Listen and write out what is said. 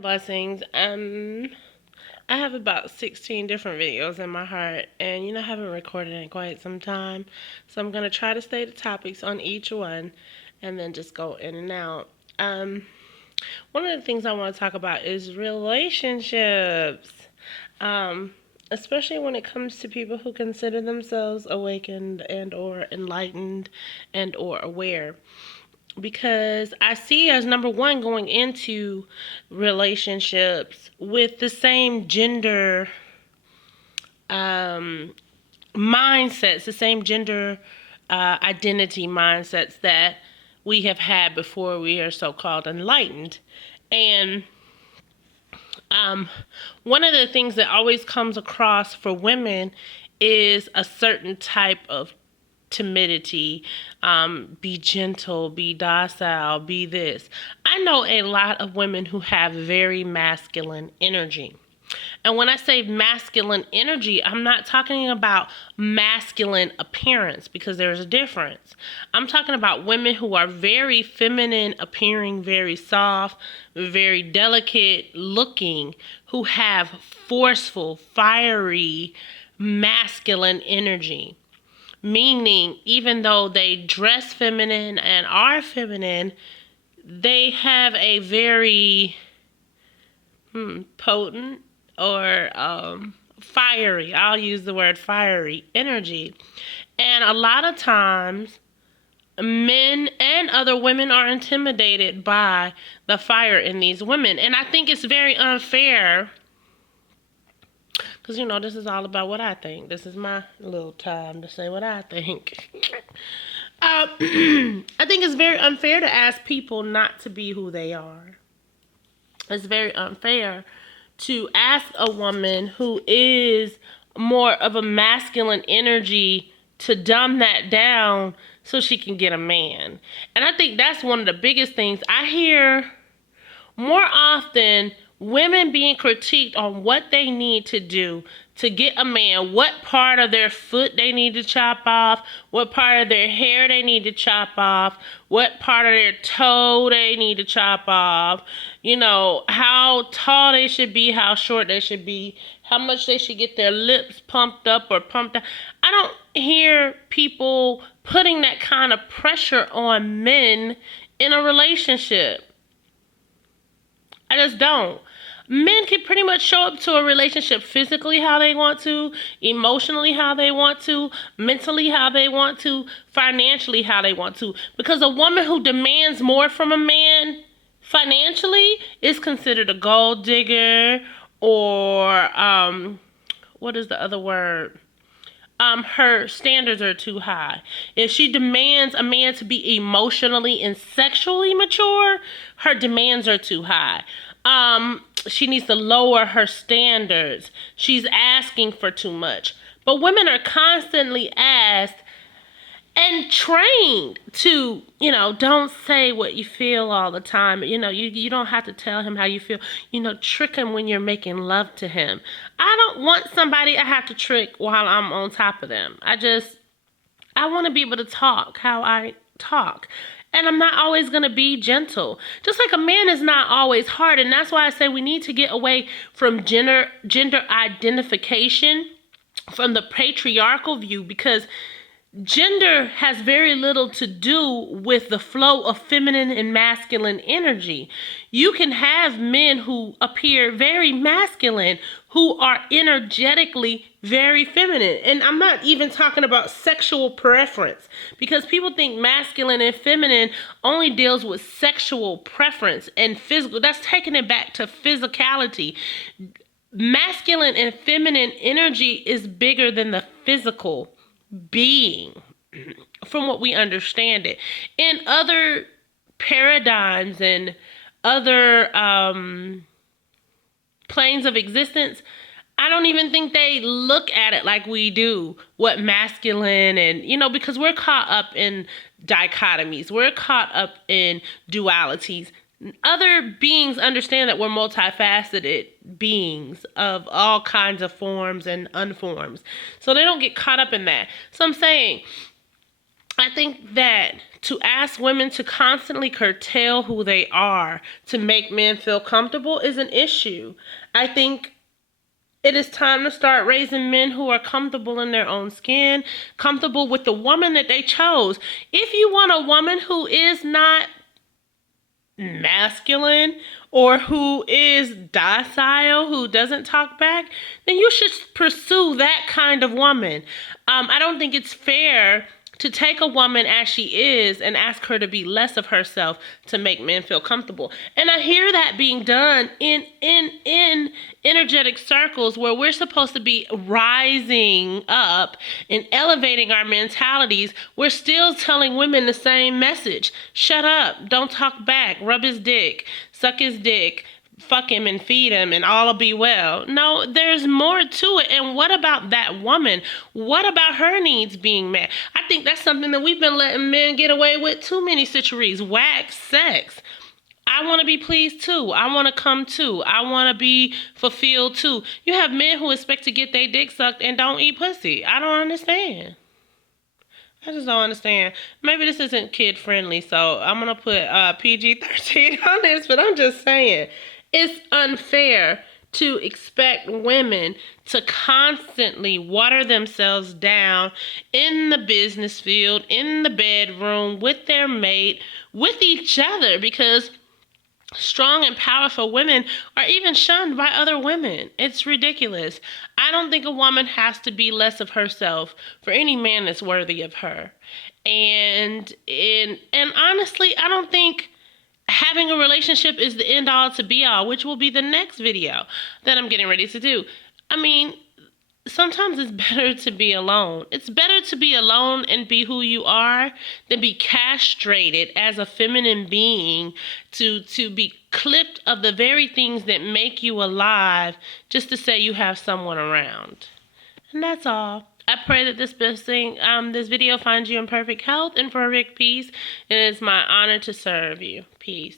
Blessings. I have about 16 different videos in my heart, and I haven't recorded in quite some time. So I'm gonna try to stay to topics on each one, and then just go in and out. One of the things I want to talk about is relationships. Um, Especially when it comes to people who consider themselves awakened and or enlightened and or aware, because I see as number one going into relationships with the same gender um, mindsets, the same gender identity mindsets that we have had before we are so-called enlightened. And um, one of the things that always comes across for women is a certain type of timidity, be gentle, be docile, be this. I know a lot of women who have very masculine energy. And when I say masculine energy, I'm not talking about masculine appearance, because there's a difference. I'm talking about women who are very feminine appearing, very soft, very delicate looking, who have forceful, fiery, masculine energy. Meaning, even though they dress feminine and are feminine, they have a very potent or fiery, I'll use the word fiery energy. And a lot of times, men and other women are intimidated by the fire in these women. And I think it's very unfair, because, this is all about what I think. This is my little time to say what I think. I think it's very unfair to ask people not to be who they are. It's very unfair to ask a woman who is more of a masculine energy to dumb that down so she can get a man. And I think that's one of the biggest things I hear more often: women being critiqued on what they need to do to get a man, what part of their foot they need to chop off, what part of their hair they need to chop off, what part of their toe they need to chop off, how tall they should be, how short they should be, how much they should get their lips pumped up or pumped down. I don't hear people putting that kind of pressure on men in a relationship. I just don't. Men can pretty much show up to a relationship physically how they want to, emotionally how they want to, mentally how they want to, financially how they want to. Because a woman who demands more from a man financially is considered a gold digger, or what is the other word? Her standards are too high. If she demands a man to be emotionally and sexually mature, her demands are too high. She needs to lower her standards. She's asking for too much. But women are constantly asked and trained to, don't say what you feel all the time. You don't have to tell him how you feel. Trick him when you're making love to him. I don't want somebody I have to trick while I'm on top of them. I want to be able to talk how I talk. And I'm not always going to be gentle. Just like a man is not always hard. And that's why I say we need to get away from gender identification, from the patriarchal view, because gender has very little to do with the flow of feminine and masculine energy. You can have men who appear very masculine, who are energetically very feminine. And I'm not even talking about sexual preference, because people think masculine and feminine only deals with sexual preference and physical. That's taking it back to physicality. Masculine and feminine energy is bigger than the physical being, from what we understand it. In other paradigms and other planes of existence, I don't even think they look at it like we do, what masculine and, because we're caught up in dichotomies. We're caught up in dualities. Other beings understand that we're multifaceted beings of all kinds of forms and unforms. So they don't get caught up in that. So I'm saying, I think that to ask women to constantly curtail who they are to make men feel comfortable is an issue. I think it is time to start raising men who are comfortable in their own skin, comfortable with the woman that they chose. If you want a woman who is not masculine or who is docile, who doesn't talk back, then you should pursue that kind of woman. I don't think it's fair to take a woman as she is and ask her to be less of herself to make men feel comfortable. And I hear that being done in energetic circles where we're supposed to be rising up and elevating our mentalities. We're still telling women the same message. Shut up, don't talk back, rub his dick, suck his dick, fuck him and feed him and all will be well. No, there's more to it. And what about that woman? What about her needs being met? I think that's something that we've been letting men get away with too many centuries. Whack sex. I want to be pleased too. I want to come too. I want to be fulfilled too. You have men who expect to get their dick sucked and don't eat pussy. I don't understand. I just don't understand. Maybe this isn't kid friendly, so I'm going to put PG-13 on this, but I'm just saying. It's unfair to expect women to constantly water themselves down in the business field, in the bedroom, with their mate, with each other, because strong and powerful women are even shunned by other women. It's ridiculous. I don't think a woman has to be less of herself for any man that's worthy of her. And honestly, I don't think having a relationship is the end all to be all, which will be the next video that I'm getting ready to do. I mean, sometimes it's better to be alone. It's better to be alone and be who you are than be castrated as a feminine being to be clipped of the very things that make you alive just to say you have someone around. And that's all. I pray that this video finds you in perfect health and perfect peace. It is my honor to serve you. Peace.